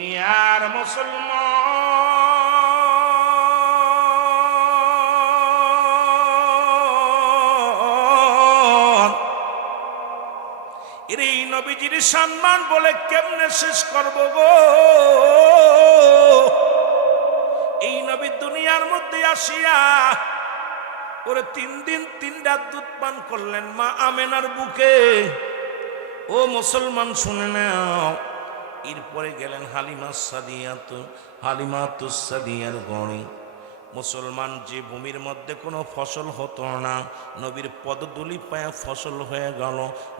দুনিয়ার মুসলমান এর এই নবীজির সম্মান বলে কেমনে শেষ করব গো? এই নবী দুনিয়ার মধ্যে আসিয়া ওরে 3 দিন 3 রাত দুধ পান করলেন মা আমেনার বুকে। ও মুসলমান শুনে নাও, এরপরে গেলেন হালিমাতুস সাদিয়ার গড়ে। মুসলমান যে ভূমির মধ্যে কোনো ফসল হতো না, নবীর পদধূলি পায়ে ফসল হয়ে গেল।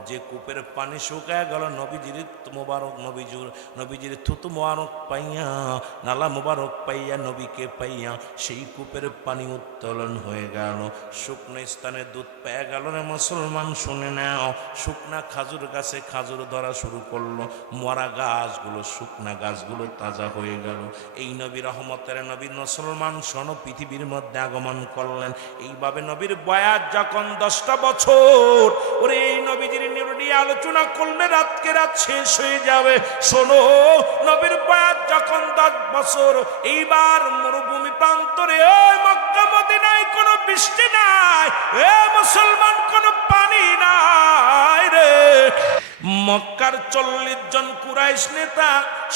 যে কূপের পানি শুকায় গেল, নবীজির থুতু মোবারক পাইয়া, নালা মোবারক পাইয়া, নবীকে পাইয়া সেই কূপের পানি উত্তোলন হয়ে গেল। শুকনো স্থানে দুধ পেয়ে গেল রে মুসলমান শুনে নাও। শুকনা খাজুর গাছে খাজুর ধরা শুরু করলো, মরা গাছগুলো, শুকনা গাছগুলো তাজা হয়ে গেল। এই নবী রহমতের নবী মুসলমান শোনো পৃথিবীর মধ্যে আগমন করলেন। এইভাবে নবীর বয়স যখন 10টা বছর, ওরে এই নবীজির নিয়ে আলোচনা করলে রাতকে রাত শেষ হয়ে যাবে। শোনো, নবীর বয়স যখন 10 বছর, এইবার মরুভূমি প্রান্তরে ওই মক্কা মদিনায় কোনো বৃষ্টি নাই, এ মুসলমান কোনো পানি নাই রে। মক্কার 40 জন কুরাইশ নেতা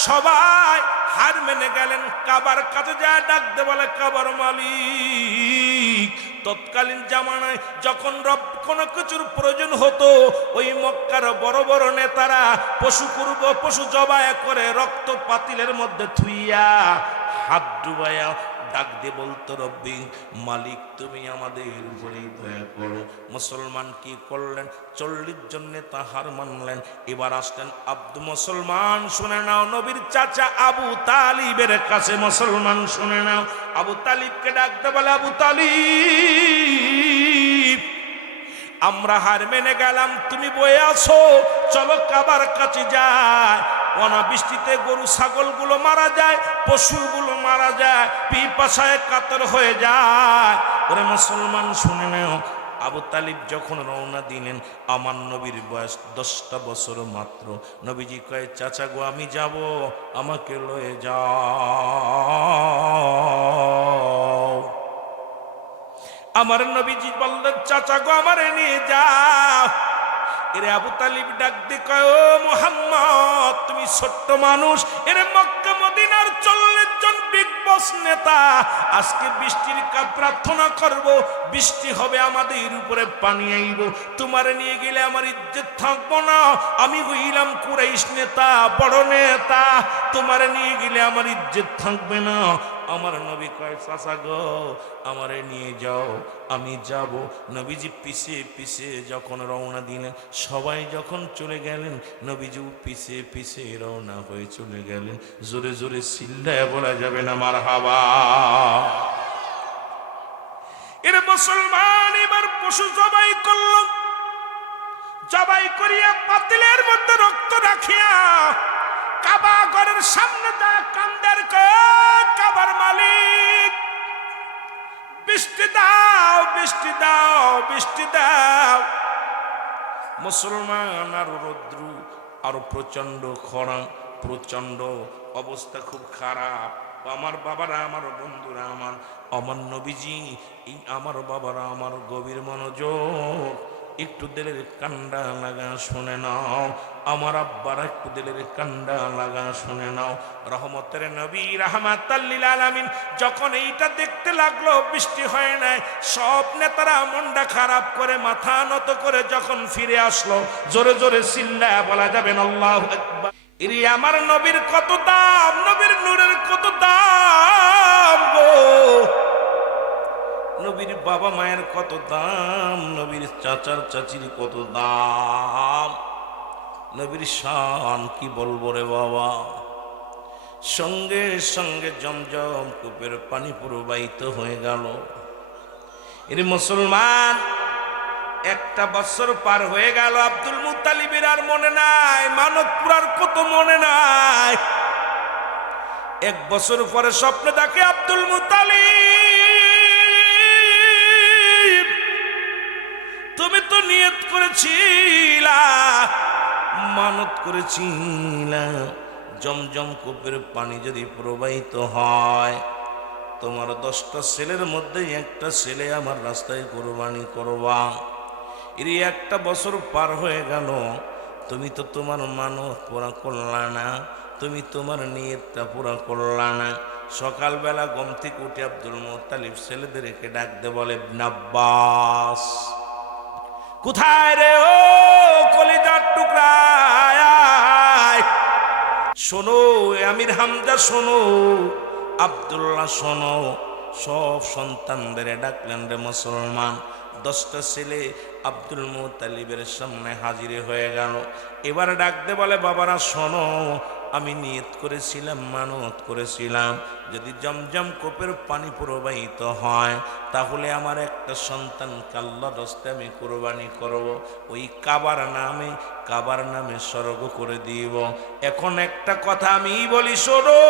সবাই হার মেনে গেলেন। কাবার কাছে যায় ডাকতে বলে, কাবার মালিক, তৎকালীন জামানায় যখন রব কোনো কিছুর প্রয়োজন হতো, ওই মক্কার বড় বড় নেতারা পশু জবাই করে রক্ত পাতিলের মধ্যে থুইয়া হাত ডুবাইয়া ডাক দিয়ে বলতো, রব্বি মালিক তুমি আমাদের উপরে দয়া করো। মুসলমান কি করলেন? 40 জন নেতা হার মানলেন। এবার আসলেন মুসলমান শুনে নাও, নবীর চাচা আবু তালিবের কাছে। মুসলমান শুনে নাও, আবু তালিবকে ডাকতে বলে, আবু তালিব, আমরা হার মেনে গেলাম, তুমি বয়ে আসো, চলো কাবার কাছে যায়। অনাবৃষ্টিতে গরু ছাগলগুলো মারা যায়, পশুগুলো মারা যায়, পিপাসায় কাতর হয়ে যায়। ওরে মুসলমান শুনে নাও, আবু তালিব যখন রওনা দিলেন, আমার নবীর বয়স 10টা বছর মাত্র। নবীজি কয়, চাচা গো আমি যাব, আমাকে লয়ে যাও। আমার নবীজি বললেন, চাচা গো আমারে নিয়ে যাও। এরে আবু তালিব ডাক দিয়ে কয়, ও মুহাম্মদ, তুমি ছোট্ট মানুষ, এরে মক্কা মদিনার 40 জন বিগ বস নেতা, আজকে বৃষ্টির প্রার্থনা করব, বৃষ্টি হবে, আমাদের উপরে পানি আইব, তোমারে নিয়ে গেলে আমার ইজ্জত থাকবো না, আমি হইলাম কুরাইশ নেতা, বড় নেতা, তোমারে নিয়ে গেলে আমার ইজ্জত থাকবে না। আমার নবী কয়, চাচা গো আমারে নিয়ে যাও, আমি যাব। নবীজি পিছে পিছে যখন রওনা দিলেন, সবাই যখন চলে গেলেন, নবীজি পিছে পিছে রওনা হয়ে চলে গেলেন। জোরে জোরে চিল্লায় বলা যাবে না মারহাবা। এর মুসলমান এবার পশু জবাই করল, জবাই করিয়া পাতিলের মধ্যে রক্ত রাখিয়া কাবা ঘরের সামনে তা কান্দের কাবার মালিক, বৃষ্টি দাও, বৃষ্টি দাও, বৃষ্টি দাও। মুসলমান আরো রৌদ্র, আরো প্রচন্ড খরা, প্রচন্ড অবস্থা, খুব খারাপ। আমার বাবারা, আমার বন্ধুরা, আমার নবীজি, এই আমার বাবারা, আমার গভীর মনোযোগ, একটু দিলের কান্ডা লাগা শুনে নাও। আমার আব্বারা একটু দিলের কান্ডা লাগা শুনে নাও। রহমতের নবী রাহমাতাল লিল আলামিন যখন এইটা দেখতে লাগলো, বৃষ্টি হয় নাই, সব নেতারা মনটা খারাপ করে মাথা নত করে যখন ফিরে আসলো, জোরে জোরে চিল্লায়া বলা যাবেন আল্লাহু আকবার। এরি আমার নবীর কত দাম, নবীর নূরের কত দাম গো, নবীর বাবা মায়ের কত দাম, নবীর চাচার চাচির কত দাম, নবীর শান কি বলবো রে বাবা। সঙ্গে সঙ্গে জমজম কূপের পানি প্রবাহিত হয়ে গেল। এর মুসলমান 1টা বছর পার হয়ে গেল, আব্দুল মুত্তালিবের আর মনে নাই, মানত পুরার কত মনে নাই। 1 বছর পরে স্বপ্নে দেখে, আব্দুল মুত্তালিব, তুমি তো নিয়ত করেছিলা, মানত করেছিলা, জমজম কূপের পানি যদি প্রবাহিত হয়, তোমার 10টা ছেলের মধ্যে একটা ছেলে আমার রাস্তায় কোরবানি করবা। এর 1 বছর পার হয়ে গেল, তুমি তো তোমার মানত পুরা করলা না, তুমি তোমার নিয়তটা পুরা করলা না। সকালবেলা ঘুম থেকে উঠে আব্দুল মুত্তালিব ছেলেদেরকে ডাকতে বলে, ইবনে আব্বাস কোথায় রে? ও কলিজার টুকরা, শোনো, আমির হামজা শোনো, আব্দুল্লাহ শোনো। সব সন্তানদের ডাকলেন রে মুসলমান। 10টা ছেলে আব্দুল মুত্তালিবের সামনে হাজির হয়ে গেল। এবার ডাকতে বলে, বাবারা শোনো, আমি নিয়ত করেছিলাম, মানত করেছিলাম, যদি জমজম কূপের পানি প্রবাহিত হয় তাহলে আমার একটা সন্তানকে আল্লাহর রাস্তায় আমি কোরবানি করব, ওই কাবার নামে স্বর্গ করে দিব। এখন একটা কথা আমি বলি, শোনো,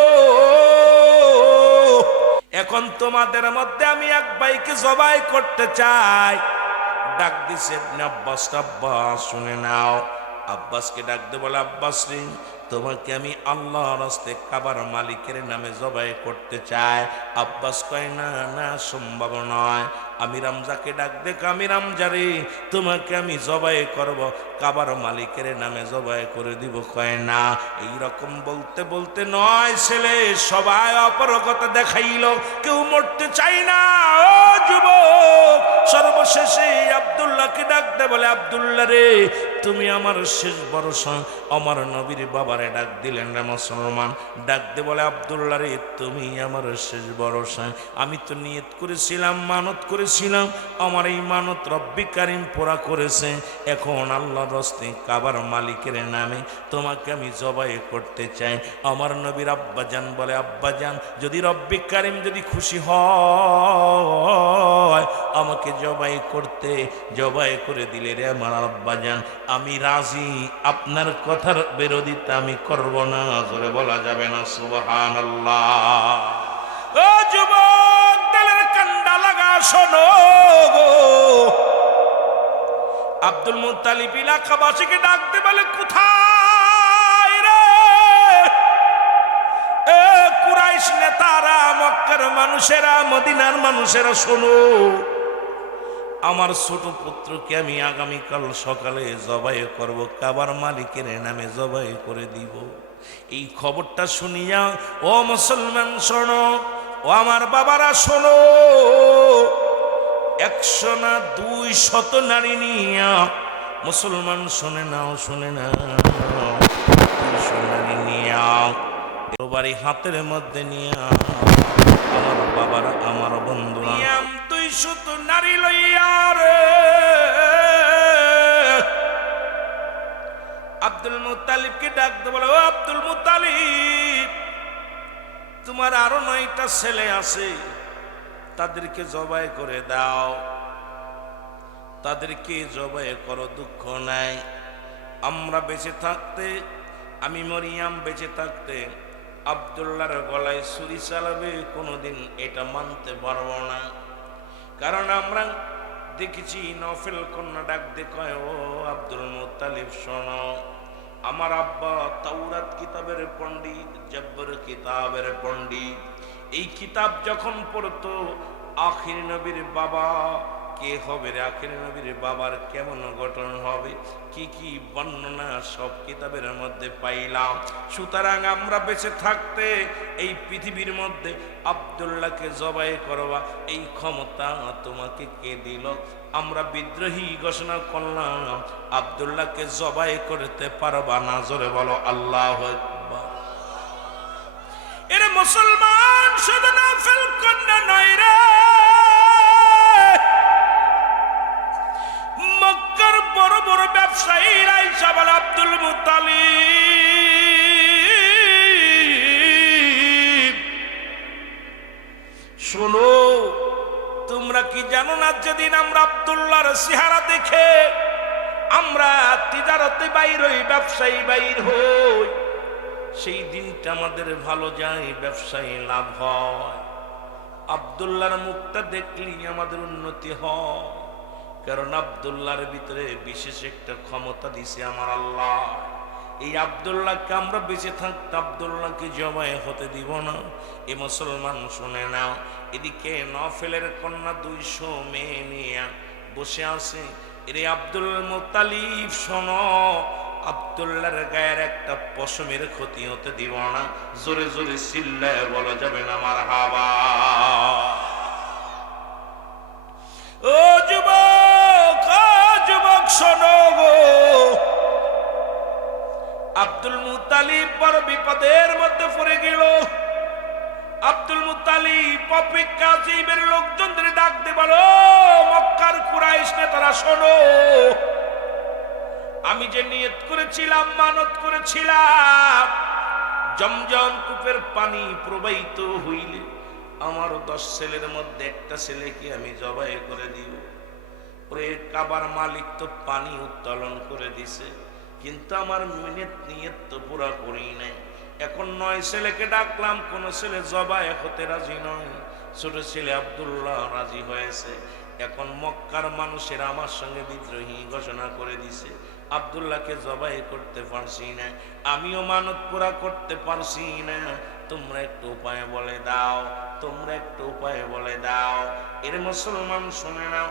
এখন তোমাদের মধ্যে আমি এক ভাইকে জবাই করতে চাই। ডাক দিছে ইবনে আব্বাস, আব্বাস শুনে নাও। আব্বাসকে ডাকতে বলে, আব্বাস রে, তোমাকে আমি আল্লাহর রাস্তায় কাবার মালিকের নামে জবাই করতে চাই। আব্বাস কয়, না না, সম্ভব নয়। আমির হামজাকে ডাক দে, আমির হামজা রে, তোমাকে আমি জবাই করব, কাবার মালিকের নামে জবাই করে দিব। কয় না। এইরকম বলতে বলতে 9 ছেলে সবাই অপারগতা দেখাইল, কেউ মরতে চাই না। ও যুবক, সর্বশেষে আব্দুল্লাহকে ডাকতে বলে, আব্দুল্লাহ রে, তুমি আমার শেষ ভরসা। আমার নবীর বাবারে ডাক দিলেন রে মুসলমান। ডাকতে বলে, আব্দুল্লাহ রে, তুমি আমার শেষ ভরসা। আমি তো নিয়ত করেছিলাম, মানত করেছিলাম, আমার এই মানত রব্বি কারিম পুরা করেছে। এখন আল্লাহর রাস্তায় কাবার মালিকের নামে তোমাকে আমি জবাই করতে চাই। আমার নবীর আব্বাজান বলে, আব্বাজান, যদি রব্বি কারিম যদি খুশি হয় আমাকে জবাই করে দিলে রে আমার আব্বাজান, আমি রাজি, আপনার কথার বিরোধিতা আমি করব না। জোরে বলা যাবে না সুবহানাল্লাহ। ও যুবক, দিলের কান্ডা লাগা শোনো গো। আব্দুল মুত্তালিব এলাকাবাসীকে ডাকতে বলে, কোথায় রে? এ কুরাইশ নেতারা, মক্কার মানুষেরা, মদিনার মানুষেরা, শোনো, আমার ছোট পুত্রকে আমি আগামীকাল সকালে জবাই করব, কাবার মালিকের নামে জবাই করে দিব। এই খবরটা শুনিয়া ও মুসলমান শোনো, ও আমার বাবারা শোনো, 100 না 200 নারী নিয়া, মুসলমান শুনে নাও, শুনে নাও, 200 নারী নিয়া বাড়ি হাতের মধ্যে নিয়া, আমার বাবারা, আমার বন্ধুরা, 200 নারী লইয়া রে আব্দুল মুত্তালিবকে ডাকতে বলে, ও আব্দুল মুত্তালিব, তোমার আরো 9টা ছেলে আছে, তাদেরকে জবাই করে দাও, তাদেরকে জবাই করো, দুঃখ নাই। আমরা বেঁচে থাকতে, আমি মরিয়াম বেঁচে থাকতে আব্দুল্লাহর গলায় ছুরি চালাবে কোনোদিন এটা মানতে পারবো না। কারণ আমরা দেখেছি নফেল কন্যা ডাক দে কয়, ও আব্দুল মুত্তালিব শোনো, আমার আব্বা তাওরাত কিতাবের পণ্ডিত, জব্বর কিতাবের পণ্ডিত। এই কিতাব যখন পড়তো, আখির নবীর বাবা কে হবে রে, আখির নবীর বাবার কেমন গঠন হবে, কি কি বর্ণনা সব কিতাবের মধ্যে পাইলাম। সুতরাং আমরা বেঁচে থাকতে এই পৃথিবীর মধ্যে আব্দুল্লাহকে জবাই করবা, এই ক্ষমতা তোমাকে কে দিল? আমরা বিদ্রোহী ঘোষণা করলাম, আব্দুল্লাহকে জবাই করতে পারবা না। জোরে বলো আল্লাহু আকবার। এরে মুসলমান, শুধু নফল কন্যা নয় রে, মক্কার বড় বড় ব্যবসায়ীরা আইসা বলে, আব্দুল মুত্তালিব শোনো, তোমরা কি জানো না, যেদিন আমরা আব্দুল্লাহর চেহারা দেখে আমরা তিজারতে বাইর হই, ব্যবসায়ী বাইর হই, সেই দিনটা আমাদের ভালো যায়, ব্যবসায়ী লাভ হয়। আব্দুল্লাহর মুখটা দেখলেই আমাদের উন্নতি হয়, কারণ আব্দুল্লাহর ভিতরে বিশেষ একটা ক্ষমতা দিছে আমার আল্লাহ। এই আব্দুল্লাহকে আমরা বেঁচে থাকতে আব্দুল্লাহকে জবাই হতে দিব না। এ মুসলমান শুনে নাও, এদিকে নফেলের কন্যা 200 মেয়ে নিয়ে বসে আছে। এরে আব্দুল মুত্তালিব শোনো, আব্দুল্লাহর গায়ের একটা পশমের ক্ষতি হতে দিব না। জোরে জোরে চিল্লায় বলা যাবে না মারহাবা। ও যুবক শোনো গো, আব্দুল মুত্তালিব বড় বিপদের মধ্যে পড়ে গেল। আব্দুল মুত্তালিব অপেক্ষা জীবের লোকজনদের ডাক দিয়ে বলো, মক্কার কুরাইশ নেতারা শোনো, আমি যে নিয়ত করেছিলাম, মানত করেছিলাম, জমজম কূপের পানি প্রবাহিত হইলে আমার 10 ছেলের মধ্যে একটা ছেলেকে আমি জবাই করে দিব। ওরে কাবার মালিক তো পানি উত্তোলন করে দিছে, কিন্তু আমার নিয়ত তো পুরা করি নাই। এখন 9 ছেলেকে ডাকলাম, কোন ছেলে জবাই হতে রাজি নয়। ছোট ছেলে আব্দুল্লাহ রাজি হয়েছে। এখন মক্কার মানুষের আমার সঙ্গে বিদ্রোহী ঘোষণা করে দিছে। আব্দুল্লাহকে জবাই করতে পারছি না, আমিও মানত পুরা করতে পারছি না। তোমরা একটু উপায় বলে দাও, তোমরা একটু উপায় বলে দাও। এর মুসলমান শুনে নাও,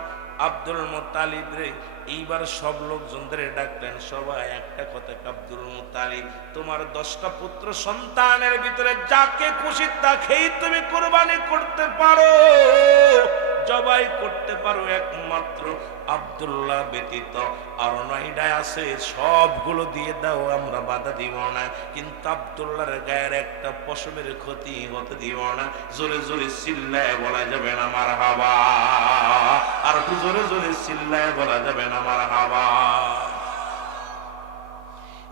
আব্দুল মুত্তালিব রে এইবার সব লোকজনদের ডাকলেন। সবাই একটা কথা, আব্দুল মুত্তালিব, তোমার 10টা পুত্র সন্তানের ভিতরে যাকে খুশি তাকেই তুমি কুরবানি করতে পারো, জবাই করতে পারো, একমাত্র আব্দুল্লাহ ব্যতীত আর 9টা আছে, সবগুলো দিয়ে দাও, আমরা বাধা দিব না, কিন্তু আব্দুল্লাহর গায়ের একটা পশমের ক্ষতি হতে দিব না। জোরে জোরে চিল্লায় বলা যাবে না মারহাবা। আর একটু জোরে জোরে চিল্লায় বলা যাবে না মারহাবা।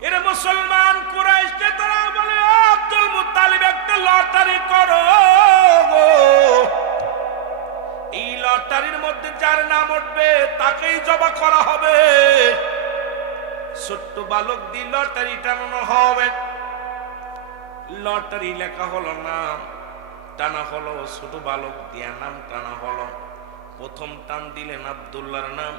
এর মুসলমান কুরাইশ নেতারা বলে, আব্দুল মুত্তালিব একটা লটারি করো, এই লটারির মধ্যে যার নাম উঠবে তাকেই জবা করা হবে। ছোট্ট বালক দিয়ে লটারি টানানো হবে। লটারি লেখা হলো, নাম টানা হলো, ছোট বালক দিয়া নাম টানা হলো। প্রথম টান দিলেন আব্দুল্লাহর নাম,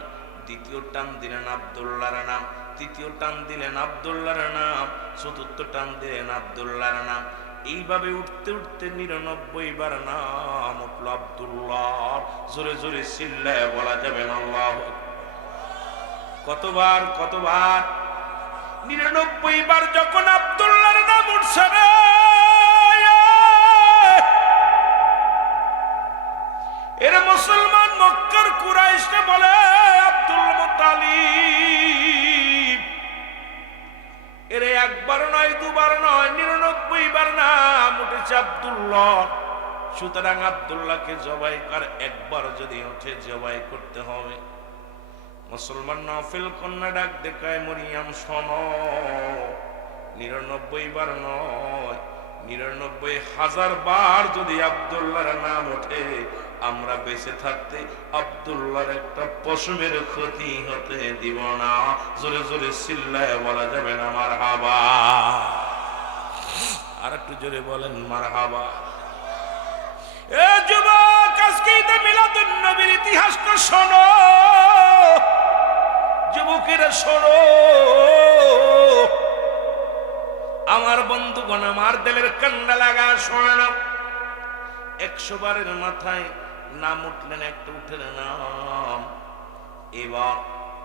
দ্বিতীয় টান দিলেন আব্দুল্লাহর নাম, তৃতীয় টান দিলেন আব্দুল্লাহর নাম, চতুর্থ টান দিলেন আব্দুল্লাহর নাম। এইভাবে উঠতে উঠতে 99 বার নাম উঠল আব্দুল্লাহ। জোরে জোরে চিল্লায় বলা যাবে না আল্লাহু আকবার। কতবার 99 বার যখন আব্দুল্লাহর নাম উঠছে রে, এর মুসলমান মক্কার কুরাইশরা বলে, আব্দুল মুত্তালিব এর একবার নয়, দুবার নয়, 99 বার নাম উঠেছে আব্দুল্লাহ। সুতরাং আব্দুল্লাহকে জবাই কর, একবার যদি ওঠে জবাই করতে হবে। মুসলমান নফেল কন্যা ডাক দেখায়, মরিয়াম শোনো, 99 বার নয়, 99,000 বার যদি আব্দুল্লাহর নাম ওঠে, আমরা বেঁচে থাকতে আব্দুল্লাহর একটা পশমের ক্ষতি হতে দিব না। জোরে জোরে চিল্লায় বলা যাবে না মারহাবা। আর একটু জোরে বলেন মারহাবা। এ যুবক, আজকে ঈদে মিলাদুন নবীর ইতিহাসটা শোনো, যুবকেরা শোনো, আমার বন্ধুগণ, আমার দিলের কান্না লাগা শোনে না। 100 বারের মাথায় নাম উঠলেন, একটা উঠে নাম। এবার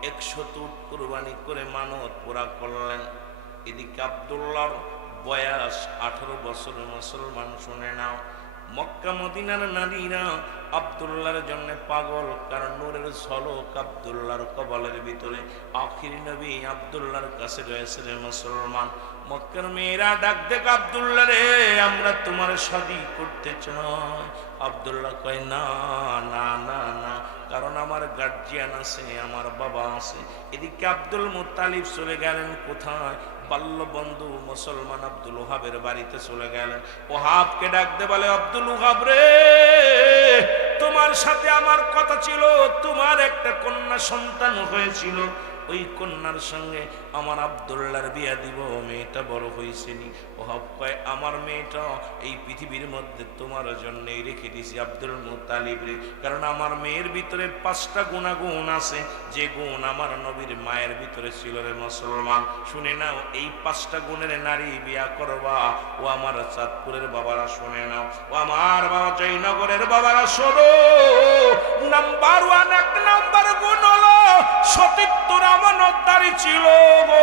100 উট কুরবানি করে মানত পুরা করলেন। এদিকে আব্দুল্লাহর বয়স 18 বছর। মুসলমান শুনে নাও, মক্কা মদিনার নারীরা আব্দুল্লাহর জন্য পাগল, কারণ নূরের ঝলক আব্দুল্লাহর কপালের ভিতরে। আখিরি নবী আব্দুল্লাহর কাছে রয়েছে রে মুসলমান। মক্কার মেয়েরা ডাক দেখ, আব্দুল্লাহ রে, আমরা তোমার শাদী করতে চাই। আব্দুল্লাহ কয়, না না না না, কারণ আমার গার্জিয়ান আছে, আমার বাবা আছে। এদিকে আব্দুল মুত্তালিব চলে গেলেন কোথায়? বাল্য বন্ধু মুসলমান আব্দুল ওহাবের বাড়িতে চলে গেলেন। ওহাবকে ডাক দে, বলে, আব্দুল ওহাব রে, তোমার সাথে আমার কথা ছিল, তোমার একটা কন্যা সন্তান হয়েছিল, ওই কন্যার সঙ্গে আমার আব্দুল্লাহর বিয়া দিব, মেয়েটা বড় হয়েছে নি। ওহাব কয় আমার মেয়েটা এই পৃথিবীর মধ্যে তোমার জন্যই রেখে দিছি আব্দুল মুত্তালিব রে, কারণ আমার মেয়ের ভিতরে 5টা গুণাগুণ আছে, যে গুণ আমার নবীর মায়ের ভিতরে ছিল রে মুসলমান। শুনে নাও, এই 5টা গুণের নারী বিয়া করবা। ও আমার চাঁদপুরের বাবারা শুনে নাও, ও আমার বাবা জয়নগরের বাবারা শোনো, নাম্বার 1 1 নাম্বার গুণ হলো সতীত্বর আমানতদারি ছিল গো।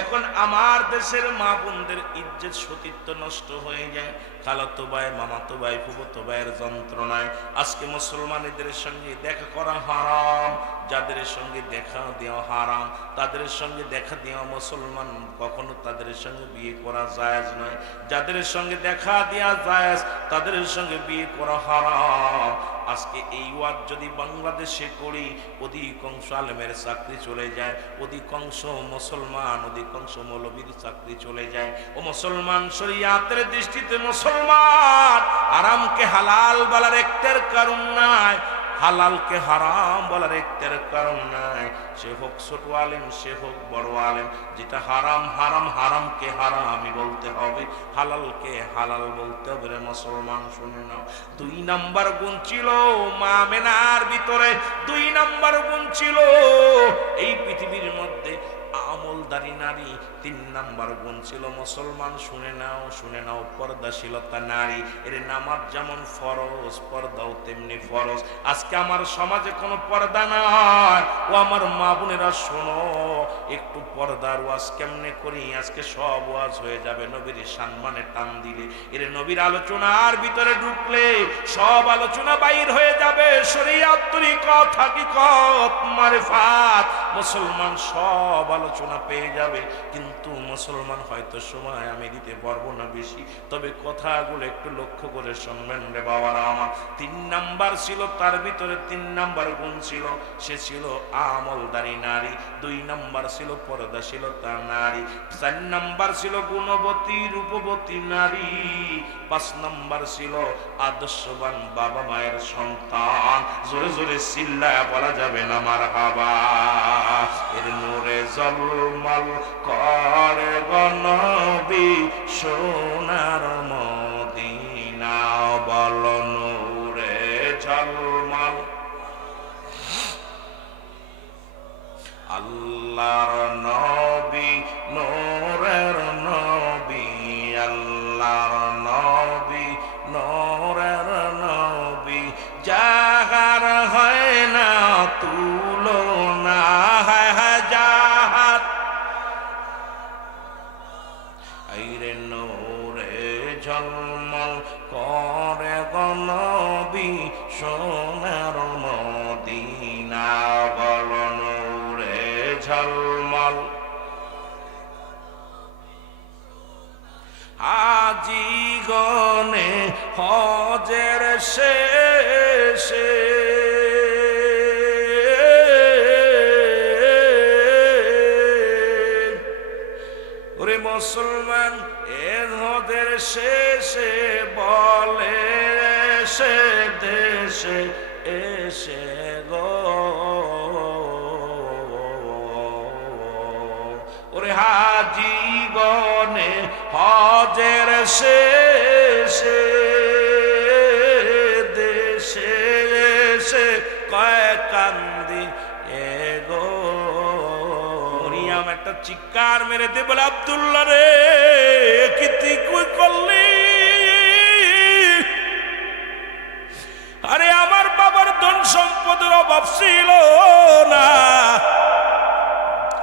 এখন আমার দেশের মা বোনদের ইজ্জত সতীত্ব নষ্ট হয়ে যায়, খালাতো ভাই, মামাতো ভাই, ফুফাতো ভাইয়ের যন্ত্রণায়। আজকে মুসলমানদের সঙ্গে দেখা করা হারাম, যাদের সঙ্গে দেখা দেওয়া হারাম, তাদের সঙ্গে দেখা দেওয়া মুসলমান কখনো তাদের সঙ্গে বিয়ে করা জায়েজ নয়। যাদের সঙ্গে দেখা দেওয়া জায়েজ, তাদের সঙ্গে বিয়ে করা হারাম। আজকে এই ওয়াজ যদি বাংলাদেশে করি, অধিকাংশ আলেমের চাকরি চলে যায়, অধিকাংশ মুসলমান, অধিকাংশ মৌলবীর চাকরি চলে যায়। ও মুসলমান, শরিয়াতের দৃষ্টিতে মুসলমান হারামকে হালাল বলার একটার কারণ নাই, হালালকে হারাম বলার একটার কারণ নাই। সে হোক ছোট আলেম, সে হোক বড় আলেম, যেটা হারাম হারাম, হারামকে হারামই বলতে হবে, হালালকে হালাল বলতে হবে রে মুসলমান। শুনে নাও, 2 নাম্বার গুণ ছিল মা মেনার ভিতরে, 2 নাম্বার গুণ ছিল এই পৃথিবীর মধ্যে আমলদারি নারী, 3 নাম্বার গুণ ছিল মুসলমান। শুনে নাও, শুনে নাও, পর্দাশীলতা নারী। এর নামাজ যেমন ফরজ, পর্দাও তেমনি ফরজ। আজকে আমার সমাজে কোনো পর্দা নাই। ও আমার মা বোনেরা শোনো, একটু পর্দার ওয়াজ কেমনে করি, আজকে সব ওয়াজ হয়ে যাবে নবীর সম্মানে টান দিলে। এর নবীর আলোচনার ভিতরে ঢুকলে সব আলোচনা বাইর হয়ে যাবে, শরীয়ত, তরিকত, হাকিকত, মারিফাত, মুসলমান সব আলোচনা পেয়ে যাবে। কিন্তু মুসলমান হয়তো সময় আমি দিতে পারবো না বেশি, তবে কথাগুলো একটু লক্ষ্য করে শুনবেন রে বাবারা আমার। 3 নাম্বার ছিল তার ভিতরে, 3 নাম্বার গুণ ছিল, সে ছিল আমলদারি নারী। 2 নাম্বার ছিল পর্দাশীলতা নারী। 4 নাম্বার ছিল গুণবতী রূপবতী নারী। 5 নাম্বার ছিল আদর্শবান বাবা মায়ের সন্তান। জোরে জোরে চিল্লায়া বলা যাবে না মারহাবা। এর নূরে জলমল করে গনবী সোনার মদিনা, বল নূরে ঝলমল আল্লাহর নবী, নূরের নবী, আল্লাহর নবী, নূরের নবী, যাহার হয় না তুলনা, ঝলমল করে গনবী সোনার মদিনা, বল নূরে ঝলমল। হাজি গনে হজের শেষে ওরে মুসলমান, এর হজের শেষে বলে সে দেশে এসে গো, ওরে হাজি গনে হজের শেষে দেশে এসে কয় কান্দি এ গো। মরিয়াম একটা চিৎকার মেরে দে বলে, আব্দুল্লাহ রে কি তুই কই করলি? আরে আমার বাবার ধন সম্পদের অভাব ছিল না,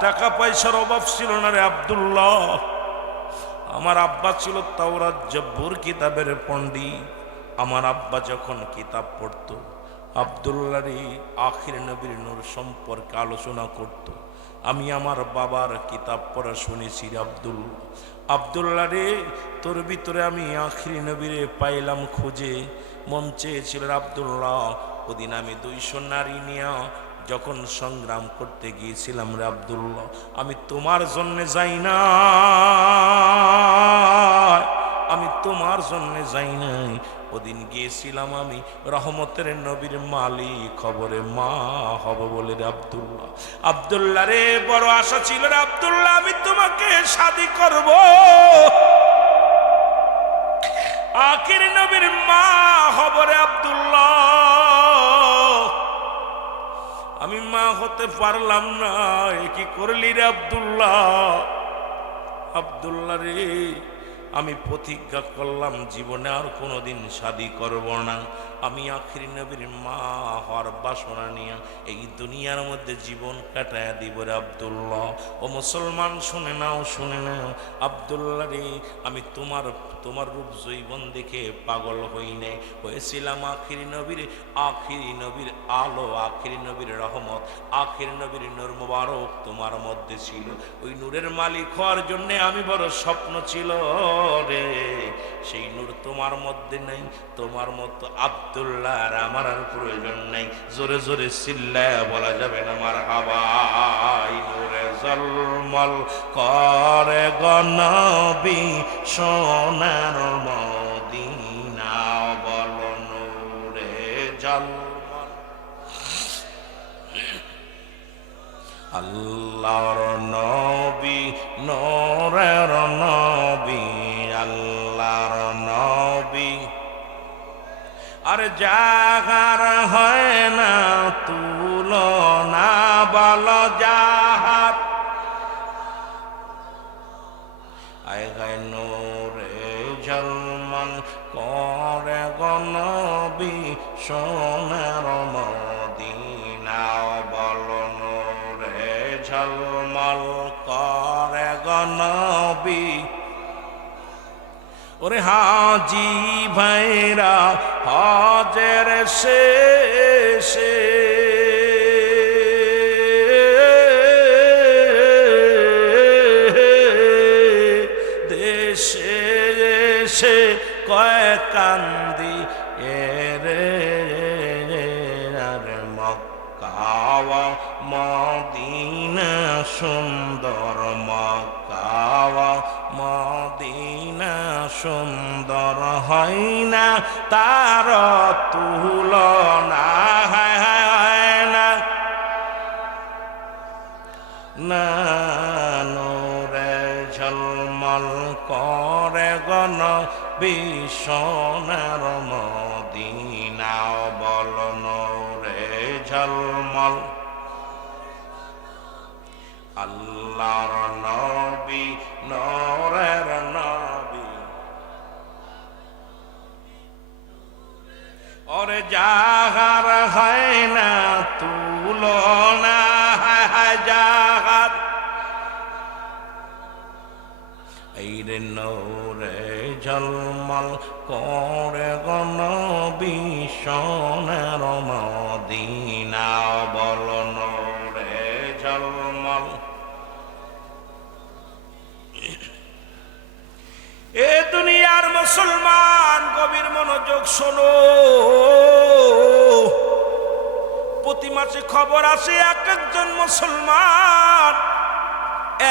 টাকা পয়সার অভাব ছিল না রে আব্দুল্লাহ। আমার আব্বা ছিল তাওরাত জব্বুর কিতাবের পণ্ডিত। আমার আব্বা যখন কিতাব পড়তো, আব্দুল্লাহ রে আখির নবীর নূর সম্পর্কে আলোচনা করত। আমি আমার বাবার কিতাব পড়া শুনেছি রে আব্দুল্লাহ। আব্দুল্লাহ রে তোর ভিতরে আমি আখির নবীরে পাইলাম খুঁজে, মন চেয়েছিল আব্দুল্লাহ। ওদিন আমি 200 নারী নিয়ে যখন সংগ্রাম করতে গিয়েছিলাম রে আব্দুল্লাহ, আমি তোমার জন্য যাই না, আমি তোমার জন্য যাই নাই, ও ওদিন গিয়েছিলাম আমি রহমতের নবীর মালিক খবরে মা হব বলে রে আব্দুল্লাহ। আব্দুল্লাহ রে বড় আশা ছিল রে আব্দুল্লাহ, আমি তোমাকে শাদী করব। আখির নবীর মা হব রে আব্দুল্লাহ। আমি মা হতে পারলাম না, এ কি করলি রে আব্দুল্লাহ? আব্দুল্লাহ রে, আমি প্রতিজ্ঞা করলাম জীবনে আর কোনোদিন শাদী করব না। আমি আখির নবীর মা হওয়ার বাসনা নিয়ে এই দুনিয়ার মধ্যে জীবন কাটায় দিব রে আব্দুল্লাহ। ও মুসলমান শুনে নাও, শুনে নাও আব্দুল্লাহ রে, আমি তোমার রূপ জৈবন দেখে পাগল হই নাই, হয়েছিলাম আখির নবীর আলো, আখির নবীর রহমত, আখির নবীর নূর মুবারক তোমার মধ্যে ছিল। ওই নূরের মালিক হওয়ার জন্য আমি বড় স্বপ্ন ছিল রে, সেই নূর তোমার মধ্যে নেই। তোমার মতো আব্দুল্লাহ আর আমার আর প্রয়োজন নেই। জোরে জোরে চিল্লায় বলা যাবে না মারহাবা। নূরে জলমল করে গনবী সোনার মদিনা, বলো নূরে জলমল। আল্লাহর নবী, নূরের নবী, আল্লাহর নবী। আর জাগার হয় না তুলনা, বলো জাহার। আয় গায় নূরে ঝলমল করে গনবী সোনার মদিনা, বলো নূরে ঝলমল করে গনবী। ওরে হাজি ভাইরা হজের শেষে দেশে এসে কয় কান্দি এরে, আরে মক্কা মদিনা সুন্দর, মক্কা মদিনা সুন্দর, হয় না তার তুলনা, হয় না। না নূরে ঝলমল করে গনবী সোনার মদিনা, বল নূরে ঝলমল। আল্লাহর নবী, নূরের নবী। ওরে জাগার হয় না তুলনা, জাগার। এই রে নূরে ঝলমল করে গনবী সোনার মদিনা, বল নূরে ঝলমল। এ দুনিয়ার মুসলমান গভীর মনোযোগ শোনো, প্রতি মাসে খবর আসে এক একজন মুসলমান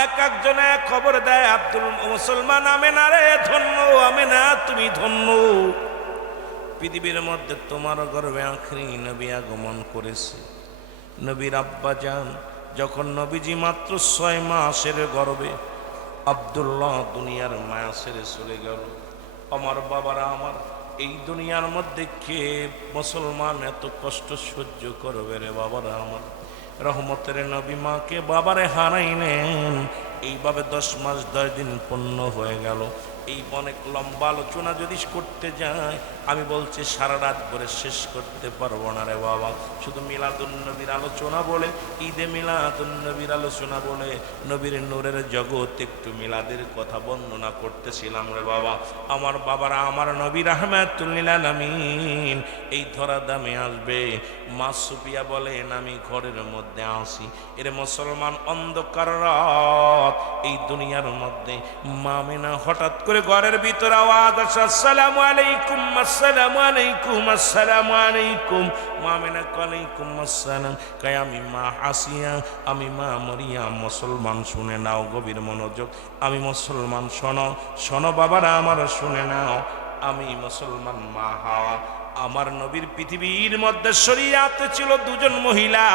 এক একজন এক খবর দেয়, আব্দুল মুসলমান আমেনা রে ধন্য, আমেনা তুমি ধন্য। পৃথিবীর মধ্যে তোমার গর্ভে আখরি নবী আগমন করেছে। নবীর আব্বা যান যখন নবীজি মাত্র 6 মাসের গর্ভে, আব্দুল্লাহ দুনিয়ার মায়া ছেড়ে চলে গেল। আমার বাবারা, আমার এই দুনিয়ার মধ্যে কে মুসলমান এত কষ্ট সহ্য করবে রে বাবারা আমার? রহমতের নবী মাকে বাবারে হারাইলেন। এইভাবে 10 মাস 10 দিন পূর্ণ হয়ে গেল। এই অনেক লম্বা আলোচনা যদি করতে যায়, আমি বলছি সারা রাত ভরে শেষ করতে পারবো না রে বাবা। শুধু মিলাদুন্নবীর আলোচনা বলে, ঈদে মিলাদুন্নবীর আলোচনা বলে, নবীর নূরের জগৎ একটু মিলাদের কথা বর্ণনা করতেছিলাম রে বাবা। আমার বাবারা, আমার নবী রাহমাতুল লিল আলামিন এই ধরা দামে আসবে। মা সুফিয়া বলেন, আমি ঘরের মধ্যে আসি, এর মুসলমান অন্ধকার রাত, এই দুনিয়ার মধ্যে মামিনা হঠাৎ করে ঘরের ভিতর আওয়াজ আসে, আসসালামু আলাইকুম, আসসালামু আলাইকুম, আসসালামু আলাইকুম। মামিনা ওয়ালাইকুম আসসালাম। কয় আমি মা আসিয়া, আমি মা মরিয়াম। মুসলমান শুনে নাও, গভীর মনোযোগ। আমি মুসলমান, শোনো শোনো বাবারা আমার, শুনে নাও। আমি মুসলমান মা হাওয়া। আমার নবীর পৃথিবীর মধ্যে শরীয়তে ছিল দুজন মহিলা,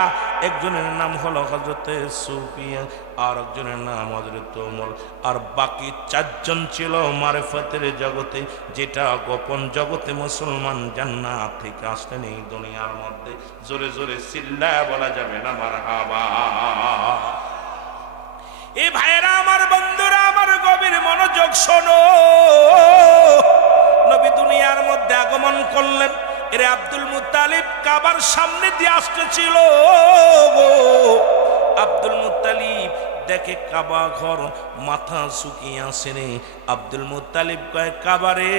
একজনের নাম হলো হযরতে সুফিয়া, আর একজনের নাম হযরত ওমর, আর বাকি চারজন ছিল মারিফতের জগতে, যেটা গোপন জগতে মুসলমান জান্নাত থেকে আসলেন এই দুনিয়ার মধ্যে। জোরে জোরে চিল্লায় বলা যাবে না মারহাবা। এই ভাইয়েরা আমার, বন্ধুরা আমার, গভীর মনোযোগ শোনো। নবী দুনিয়ার মধ্যে আগমন করলেন। এরে আব্দুল মুত্তালিব কাবার সামনে দিয়ে আসতেছিল। আব্দুল মুত্তালিব দেখে কাবা ঘর, মাথা শুকিয়ে আসে রে। আব্দুল মুত্তালিব কয়, কাবারে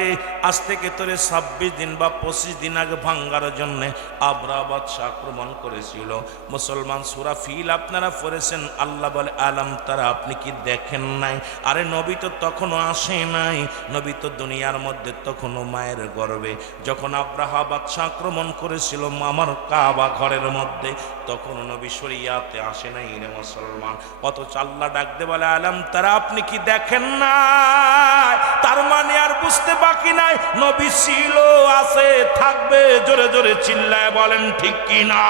আজ থেকে তোরে 26 দিন বা 25 দিন আগে ভাঙ্গার জন্য আবরাহ বাদশা আক্রমণ করেছিল। মুসলমান সূরা ফিল আপনারা পড়েছেন। আল্লাহ বলে, আলাম তারা, আপনি কি দেখেন নাই? আরে নবী তো তখনও আসে নাই, নবী তো দুনিয়ার মধ্যে তখনও মায়ের গর্ভে। যখন আবরাহ বাদশা আক্রমণ করেছিল আমার কাবা ঘরের মধ্যে, তখনও নবী শরিয়াতে আসে নাই রে মুসলমান। অথচ আল্লাহ ডাকতে বলে, আলাম তারা, আপনি কি দেখেন না? তার মানে আর বুঝতে বাকি নাই, নবী ছিল, আছে, থাকবে। জোরে জোরে চিল্লায় বলেন ঠিক কি না?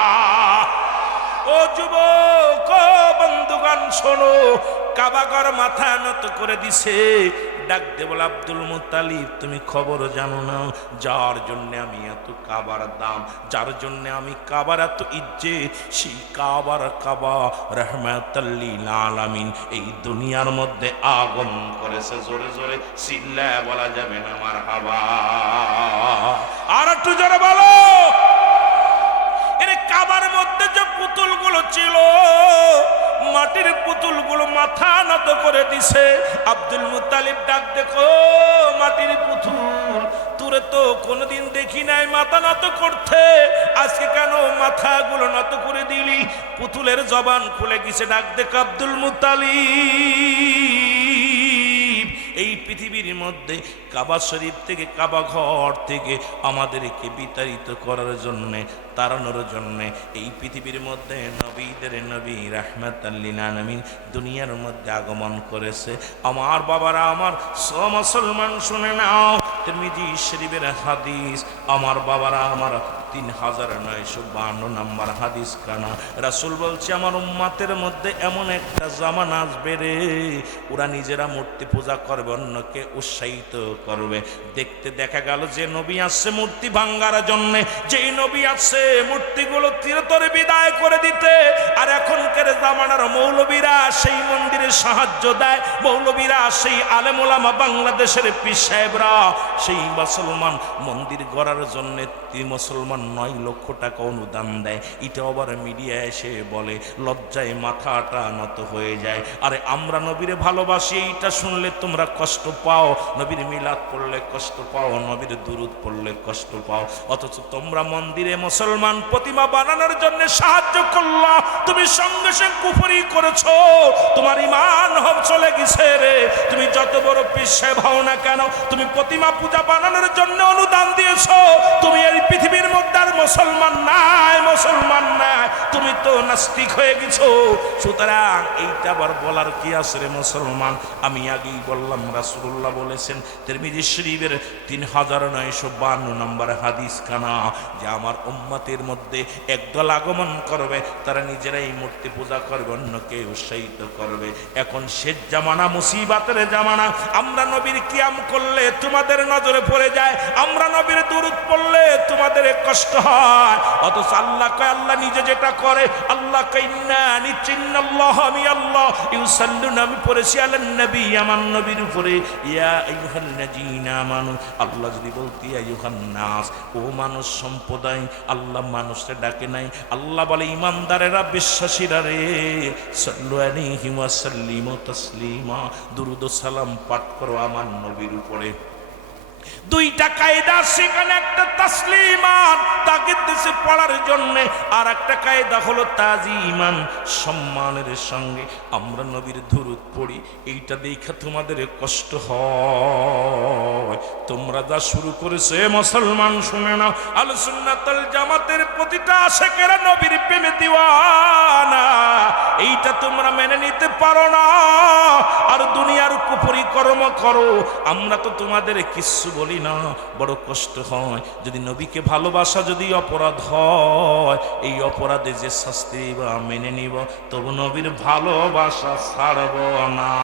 ও যুবক, ও বন্ধুগণ শোনো, কাবাঘর মাথা নত করে দিছে। ডাক দে বলে, আব্দুল মুত্তালিব তুমি খবর জানো না, যার জন্য আমি এত কাবার দাম, যার জন্য আমি কাবার এত ইজ্জত, সেই কাবার কাবা রাহমাতাল লিল আলামিন এই দুনিয়ার মধ্যে আগমন করেছে। জোরে জোরে চিল্লায় বলা যাবে না মারহাবা। আর একটু জোরে বলো। এর কাবার মধ্যে যে পুতুলগুলো ছিল, মাটির পুতুলগুলো মাথা নত করে দিছে। আব্দুল মুত্তালিব ডাক, দেখো মাটির পুতুল, তোরে তো কোনোদিন দেখি নাই মাথা নত করতে, আজকে কেন মাথাগুলো নত করে দিলি? পুতুলের জবান খুলে গেছে। ডাক দেখ আব্দুল মুত্তালিব, এই পৃথিবীর মধ্যে কাবা শরীফ থেকে, কাবা ঘর থেকে আমাদেরকে বিতাড়িত করার জন্যে, তাড়ানোর জন্যে এই পৃথিবীর মধ্যে নবীদের নবী রাহমাতাল লিল আলামিন দুনিয়ার মধ্যে আগমন করেছে। আমার বাবারা আমার, মুসলমান শুনে নাও, তিরমিজি শরীফের হাদিস, আমার বাবারা আমার, 3952 নম্বর হাদিস কানা। রাসূল বলছে, আমার উম্মতের মধ্যে এমন একটা জামানা আসবে রে, ওরা নিজেরা মূর্তি পূজা করবে, অন্যকে উৎসাহিত করবে। দেখতে দেখা গেল যে নবী আসছে মূর্তি ভাঙ্গার জন্য, যেই নবী আসছে মূর্তিগুলো চিরতরে বিদায় করে দিতে। আর এখনকার জামানার মৌলবীরা সেই মন্দিরে সাহায্য দেয়, মৌলবীরা সেই আলেম ওলামা, বাংলাদেশের পীর সাহেবরা সেই মুসলমান মন্দির গড়ার জন্য মুসলমান 9 লক্ষ টাকা অনুদান দেয়। এটা আবার মিডিয়া এসে বলে, লজ্জায় মাথাটা নত হয়ে যায়। আরে আমরা নবীরে ভালোবাসি, এইটা শুনলে তোমরা কষ্ট পাও, নবীর মিলাদ পড়লে কষ্ট পাও, নবীর দুরুদ পড়লে কষ্ট পাও, অথচ তোমরা মন্দিরে মুসলমান প্রতিমা বানানোর জন্য সাহায্য করলা, তুমি সঙ্গে সঙ্গে কুফরি করেছো, তোমার ঈমান চলে গেছে রে। তুমি যত বড় পীর সাহেব হও না কেন, তুমি প্রতিমা পূজা বানানোর জন্য অনুদান দিয়েছো, তুমি এই পৃথিবীর মধ্যে আর মুসলমান নাই, মুসলমান নাই, তুমি তো নাস্তিক হয়ে গেছো। সুতরাং এইটা আবার বলার কি আছে রে মুসলমান? আমি আগেই বললাম, রাসূলুল্লাহ বলেছেন তিরমিজি শরীফের 3952 নম্বর হাদিস কানা, যে আমার উম্মতের মধ্যে একদল আগমন করবে, তারা নিজেরাই মূর্তি পূজা করবে, অন্যকে উৎসাহিত করবে। এখন শেষ জামানা, মুসিবাতের জামানা। আমরা নবীর কিয়াম করলে তোমাদের নজরে পড়ে যায়, আমরা নবীর দুরূদ পড়লে তোমাদের কষ্ট হয়, অথচ আল্লাহ কয়, আল্লাহ নিজে যেটা করে, আল্লাহ কয় ইন্না নিচিন্নাল্লাহ, আমি আল্লাহ ইউসাল্লুনা, আমি পড়েছি আলান নবী, আমার নবীর উপরে, ইয়া আইয়ুহাল্লাযীনা আমানু, আল্লাহ যদি বলতি ইয়া আইয়ুহান নাস, ও মানুষ সম্প্রদায়, আল্লাহ মানুষকে ডাকে নাই, আল্লাহ বলে ইমানদারেরা, বিশ্বাসীরা রে, সাল্লু আলাইহি ওয়া সাল্লিমু তাসলিমা, দুরূদ ও সালাম পাঠ করো আমার নবীর উপরে। দুইটা কায়দা সেখানে, একটা তাসলিমান তাকে দেশে পড়ার জন্য, আর একটা কায়দা হলো তাজিমান, সম্মানের সঙ্গে আমরা নবীর দুরূদ পড়ি। এইটা দেখে তোমাদের কষ্ট হয়, তোমরা যা শুরু করেছে মুসলমান শুনে নাও, আহলে সুন্নাত ওয়াল জামাতের প্রতিটা আশিকেরা নবীর প্রেমে দিওয়ানা, এইটা তোমরা মেনে নিতে পারো না, আর দুনিয়ার কুফরি কর্ম করো। আমরা তো তোমাদের কিছু বলি না, বড় কষ্ট হয়। যদি নবীকে ভালোবাসা যদি অপরাধ হয়, এই অপরাধে যে শাস্তি বা মেনে নিব, তবু নবীর ভালোবাসা ছাড়ব না।